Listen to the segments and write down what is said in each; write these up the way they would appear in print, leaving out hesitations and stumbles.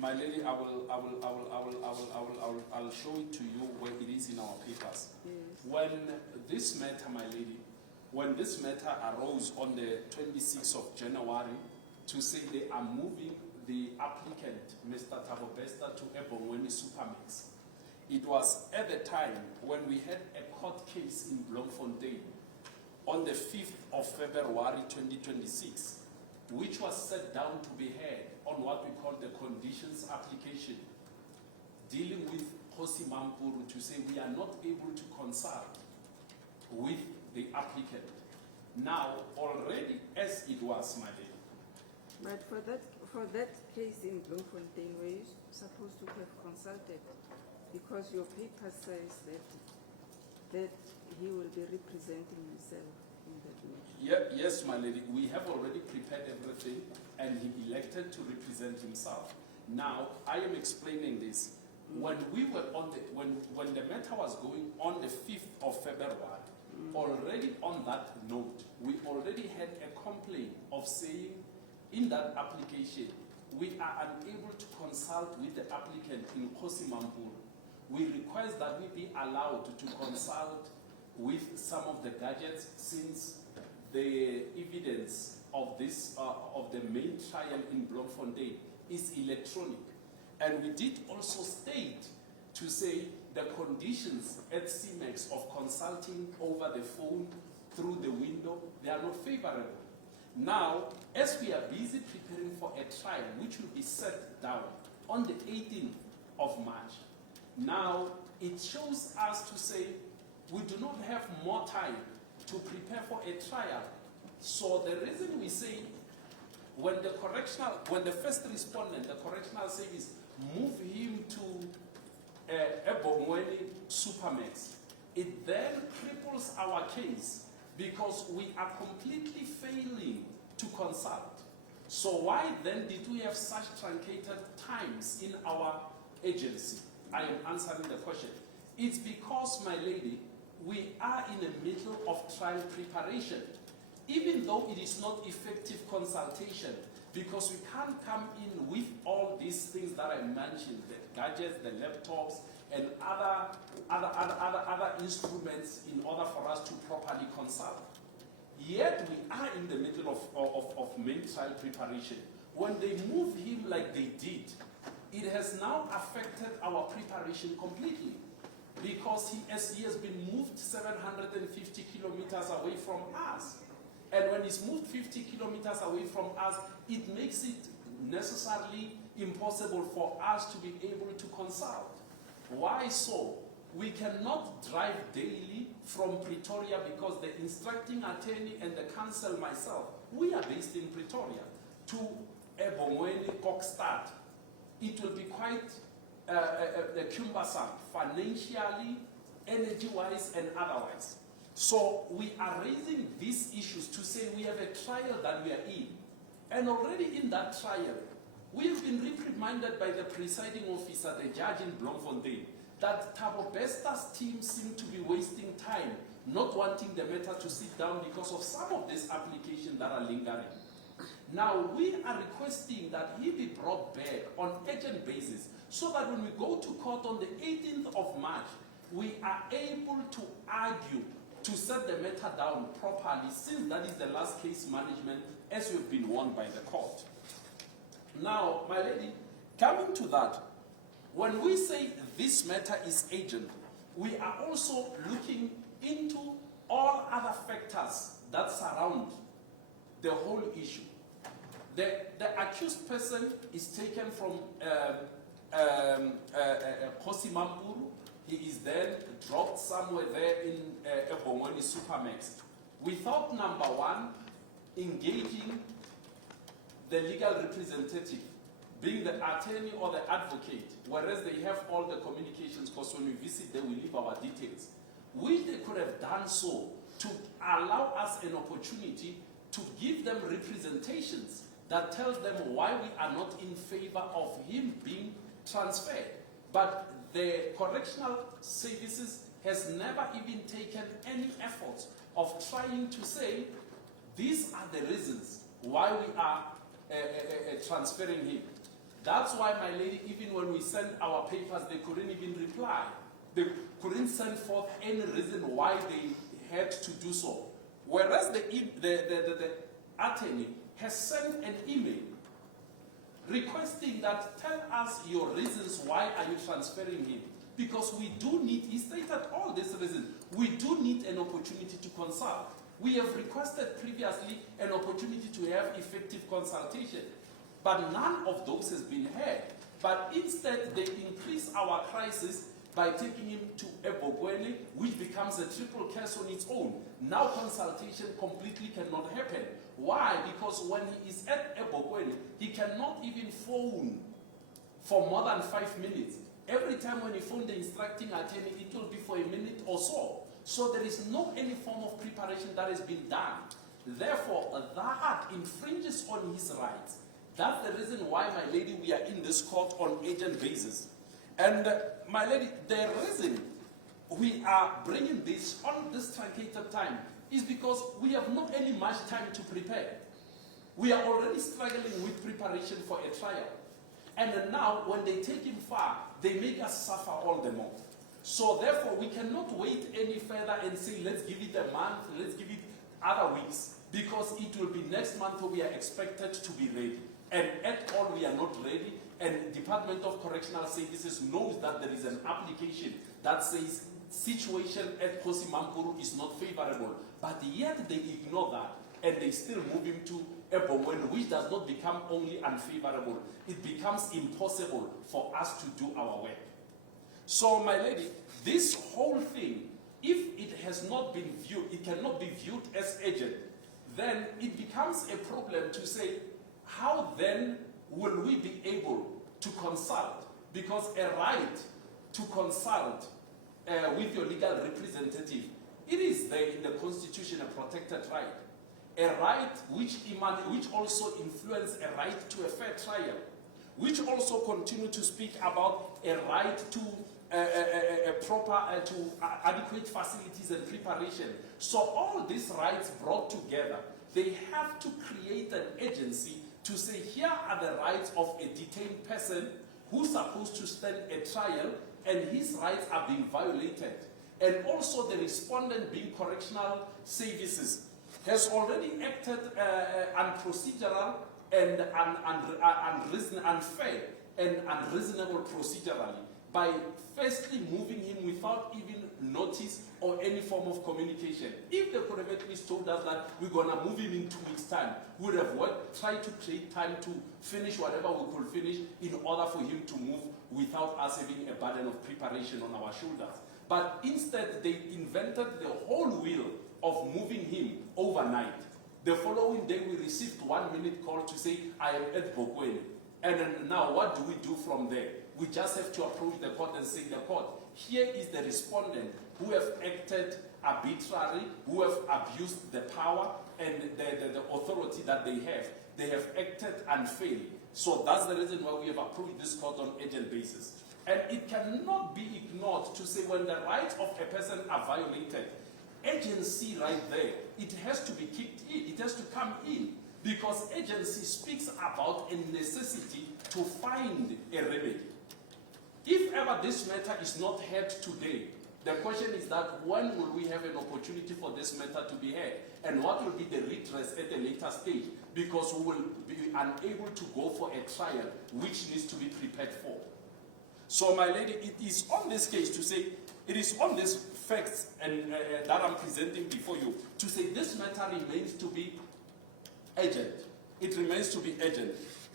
My lady, I'll show it to you where it is in our papers. Yes. When this matter, my lady, when this matter arose on the 26th of January to say they are moving the applicant, Mr. Thabo Bester, to eBongweni Super Max, it was at the time when we had a court case in Bloemfontein on the 5th of February 2026, which was set down to be heard on what we call the conditions application, dealing with Kgosi Mampuru to say we are not able to consult with the applicant. Now, already as it was, my lady. But for that case in Bloemfontein, were you supposed to have consulted? Because your paper says that he will be representing himself in that matter. Yes, my lady. We have already prepared everything, and he elected to represent himself. Now, I am explaining this. When we were on the when the matter was going on the 5th of February, already on that note, we already had a complaint of saying in that application we are unable to consult with the applicant in Kgosi Mampuru. We request that we be allowed to consult with some of the gadgets, since the evidence of this of the main trial in Bloemfontein is electronic. And we did also state to say the conditions at CMAX of consulting over the phone through the window, they are not favorable. Now, as we are busy preparing for a trial which will be set down on the 18th of March, now it shows us to say we do not have more time to prepare for a trial. So the reason we say when the first respondent, the correctional service, move him to eBongweni Super Max, it then cripples our case because we are completely failing to consult. So why then did we have such truncated times in our agency? I am answering the question. It's because, my lady, we are in the middle of trial preparation. Even though it is not effective consultation, because we can't come in with all these things that I mentioned, the gadgets, the laptops, and other instruments in order for us to properly consult. Yet we are in the middle of main trial preparation. When they move him like they did, it has now affected our preparation completely, because he has been moved 750 kilometers away from us. And when he's moved 50 kilometers away from us, it makes it necessarily impossible for us to be able to consult. Why so? We cannot drive daily from Pretoria, because the instructing attorney and the counsel, myself, we are based in Pretoria, to eBongweni, Kokstad. It will be quite cumbersome financially, energy-wise, and otherwise. So we are raising these issues to say we have a trial that we are in. And already in that trial, we have been reprimanded by the presiding officer, the judge in Bloemfontein, that Thabo Bester's team seem to be wasting time, not wanting the matter to sit down because of some of these applications that are lingering. Now, we are requesting that he be brought back on urgent basis, so that when we go to court on the 18th of March, we are able to argue to set the matter down properly, since that is the last case management as we've been warned by the court. Now, my lady, coming to that, when we say this matter is urgent, we are also looking into all other factors that surround the whole issue. The accused person is taken from Kgosi Mampuru. He is then dropped somewhere there in eBongweni Super Max, without, number one, engaging the legal representative, being the attorney or the advocate, whereas they have all the communications, because when we visit them, we leave our details, which they could have done so to allow us an opportunity to give them representations that tells them why we are not in favor of him being transferred. But the correctional services has never even taken any efforts of trying to say these are the reasons why we are transferring him. That's why, my lady, even when we sent our papers, they couldn't even reply. They couldn't send forth any reason why they had to do so. Whereas the attorney has sent an email requesting that tell us your reasons why are you transferring him. Because we do need, he stated all these reasons, we do need an opportunity to consult. We have requested previously an opportunity to have effective consultation, but none of those has been had. But instead, they increase our crisis by taking him to eBongweni, which becomes a triple case on its own. Now consultation completely cannot happen. Why? Because when he is at eBongweni, he cannot even phone for more than 5 minutes. Every time when he phoned the instructing attorney, it will be for a minute or so. So there is no any form of preparation that has been done. Therefore, that infringes on his rights. That's the reason why, my lady, we are in this court on urgent basis. And my lady, the reason we are bringing this on this truncated time is because we have not any much time to prepare. We are already struggling with preparation for a trial. And now, when they take him far, they make us suffer all the more. So therefore, we cannot wait any further and say, let's give it a month, let's give it other weeks, because it will be next month we are expected to be ready. And at all, we are not ready. And Department of Correctional Services knows that there is an application that says situation at Kgosi Mampuru is not favorable. But yet they ignore that and they still move him to eBongweni, which does not become only unfavorable. It becomes impossible for us to do our work. So, my lady, this whole thing, if it has not been viewed, it cannot be viewed as urgent, then it becomes a problem to say, how then will we be able to consult? Because a right to consult with your legal representative, it is there in the Constitution, a protected right. A right which also influences a right to a fair trial, which also continue to speak about a right to adequate facilities and preparation. So all these rights brought together, they have to create an agency to say, here are the rights of a detained person who's supposed to stand a trial and his rights are being violated. And also the respondent, being correctional services, has already acted unprocedural and unfair and unreasonable procedurally by firstly moving him without even notice or any form of communication. If they could have at least told us that we're going to move him in 2 weeks' time, we would have tried to create time to finish whatever we could finish in order for him to move without us having a burden of preparation on our shoulders. But instead, they invented the whole wheel of moving him overnight. The following day, we received 1 minute call to say, I am at Bongweni. And then now, what do we do from there? We just have to approach the court and say, the court, here is the respondent who have acted arbitrarily, who have abused the power and the authority that they have. They have acted unfairly. So that's the reason why we have approached this court on urgent basis. And it cannot be ignored to say when the rights of a person are violated, agency right there, it has to be kicked in, it has to come in, because agency speaks about a necessity to find a remedy. If ever this matter is not heard today, the question is that when will we have an opportunity for this matter to be heard? And what will be the redress at a later stage? Because we will be unable to go for a trial which needs to be prepared for. So, my lady, it is on this case to say, it is on these facts and that I'm presenting before you, to say this matter remains to be urgent. It remains to be urgent.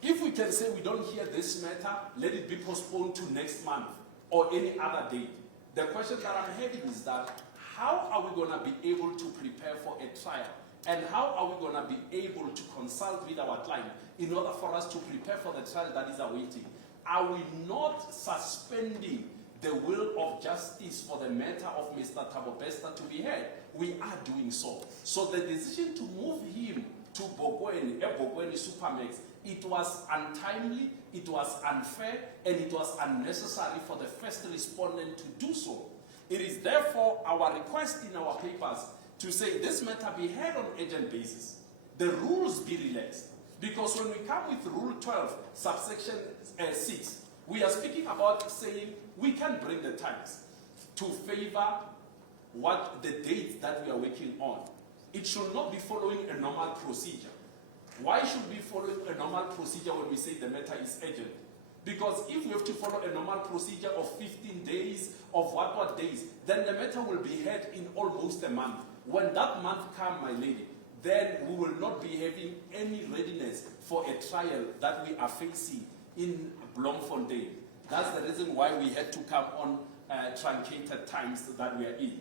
If we can say we don't hear this matter, let it be postponed to next month or any other date. The question that I'm having is that how are we going to be able to prepare for a trial? And how are we going to be able to consult with our client in order for us to prepare for the trial that is awaiting? Are we not suspending the will of justice for the matter of Mr. Thabo Bester to be heard? We are doing so. So the decision to move him to eBongweni Super Max, it was untimely, it was unfair, and it was unnecessary for the first respondent to do so. It is therefore our request in our papers to say this matter be heard on urgent basis, the rules be relaxed, Because when we come with Rule 12, subsection 6, we are speaking about saying we can bring the times to favor what the dates that we are working on. It should not be following a normal procedure. Why should we follow a normal procedure when we say the matter is urgent? Because if we have to follow a normal procedure of 15 days, of what days, then the matter will be heard in almost a month. When that month comes, my lady, then we will not be having any readiness for a trial that we are facing in Bloemfontein. That's the reason why we had to come on truncated times that we are in.